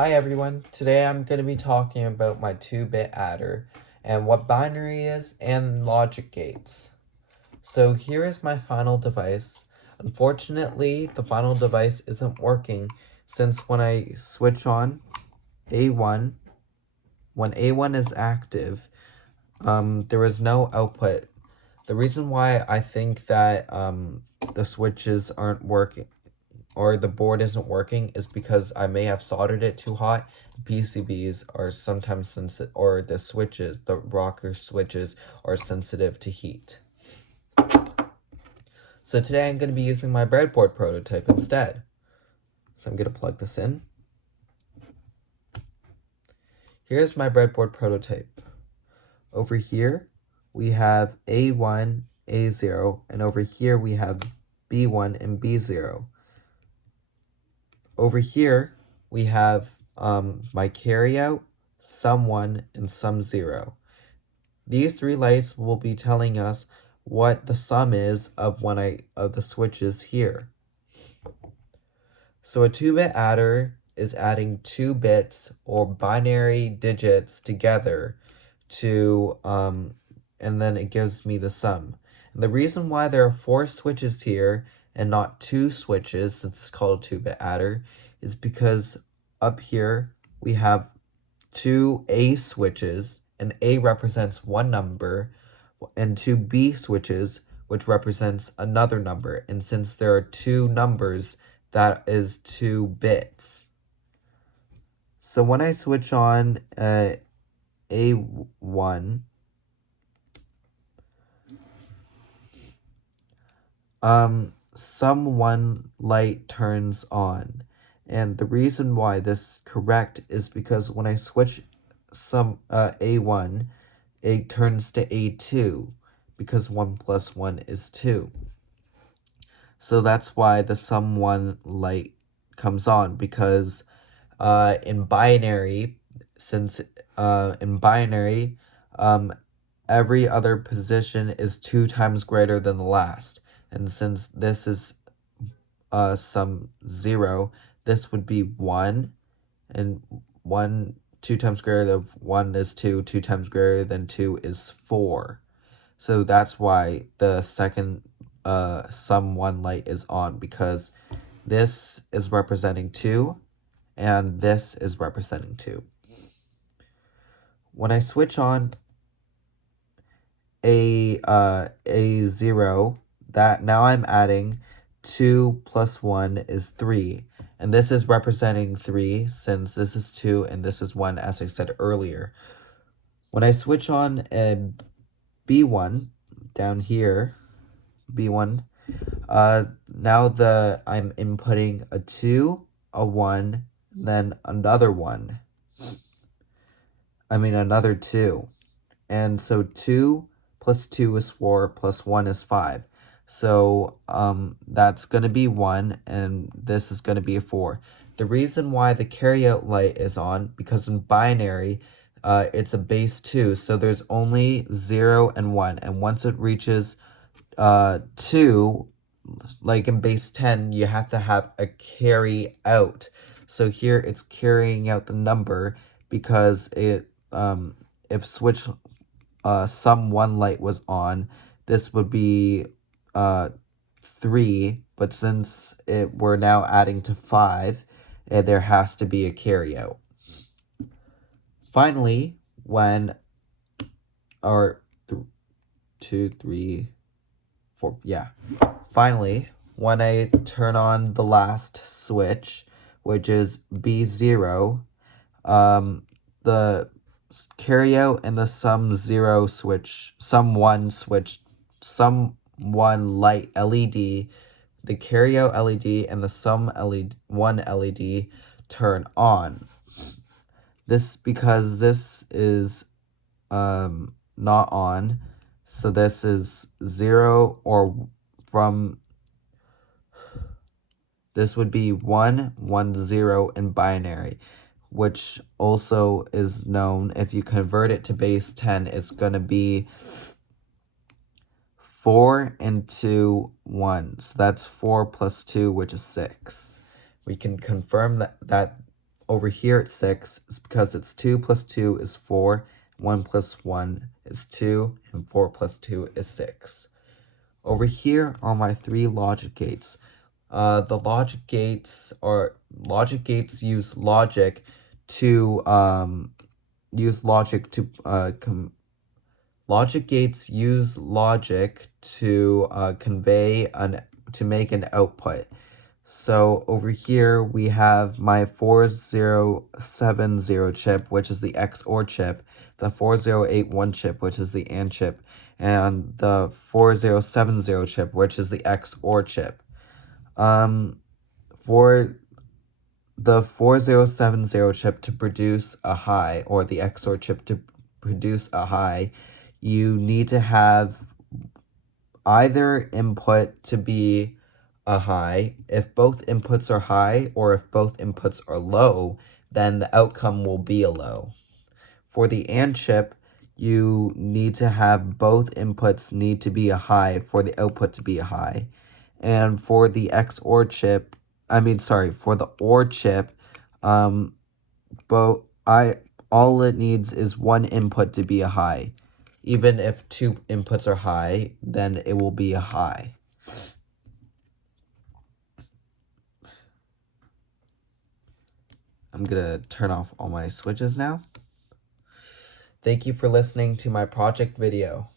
Hi everyone, today I'm going to be talking about my 2-bit adder and what binary is and logic gates. So here is my final device. Unfortunately, the final device isn't working since when I switch on A1, when A1 is active, there is no output. The reason why I think that the switches aren't working or the board isn't working is because I may have soldered it too hot. PCBs are sometimes sensitive, or the switches, the rocker switches, are sensitive to heat. So today I'm going to be using my breadboard prototype instead. So I'm going to plug this in. Here's my breadboard prototype. Over here we have A1, A0, and over here we have B1 and B0. Over here we have my carryout, sum 1, and sum 0. These three lights will be telling us what the sum is of the switches here. So a 2-bit adder is adding 2 bits or binary digits together to and then it gives me the sum. And the reason why there are 4 switches here and not 2 switches, since it's called a 2-bit adder, is because up here we have 2 A switches, and A represents one number, and 2 B switches, which represents another number. And since there are 2 numbers, that is 2 bits. So when I switch on A1, sum 1 light turns on. And the reason why this is correct is because when I switch A1, it turns to A2 because 1 plus 1 is 2. So that's why the sum 1 light comes on, because in binary, every other position is 2 times greater than the last. And since this is sum 0, this would be 1, and 2 times greater than 1 is 2, 2 times greater than 2 is 4. So that's why the second sum 1 light is on, because this is representing 2 and this is representing 2. When I switch on A0, that now I'm adding 2 plus 1 is 3. And this is representing 3 since this is 2 and this is 1, as I said earlier. When I switch on B1 down here, B1, now I'm inputting a 2, a 1, then another 1. Another 2. And so 2 plus 2 is 4, plus 1 is 5. So that's going to be 1, and this is going to be a 4. The reason why the carryout light is on, because in binary, it's a base 2, so there's only 0 and 1. And once it reaches 2, like in base 10, you have to have a carry out. So here it's carrying out the number, because it if switch sum 1 light was on, this would be 3, but since we're now adding to 5, there has to be a carry out. Finally, when Finally, when I turn on the last switch, which is B0, the carryout and the sum 1 light LED, the carryout LED and the sum 1 LED turn on. This because this is not on, so this is 0, or this would be 1, 1, 0 in binary, which also is known, if you convert it to base 10, it's going to be 4 and 2, 1. So that's 4 plus 2, which is 6. We can confirm that over here it's 6 is because it's 2 plus 2 is 4, 1 plus 1 is 2, and 4 plus 2 is 6. Over here are my 3 logic gates. The logic gates use logic to to make an output. So over here we have my 4070 chip, which is the XOR chip, the 4081 chip, which is the AND chip, and the 4070 chip, which is the XOR chip. For the 4070 chip to produce a high, or the XOR chip to produce a high, you need to have either input to be a high. If both inputs are high, or if both inputs are low, then the outcome will be a low. For the AND chip, you need to have both inputs need to be a high for the output to be a high. And for the XOR chip, for the OR chip, all it needs is one input to be a high. Even if 2 inputs are high, then it will be a high. I'm gonna turn off all my switches now. Thank you for listening to my project video.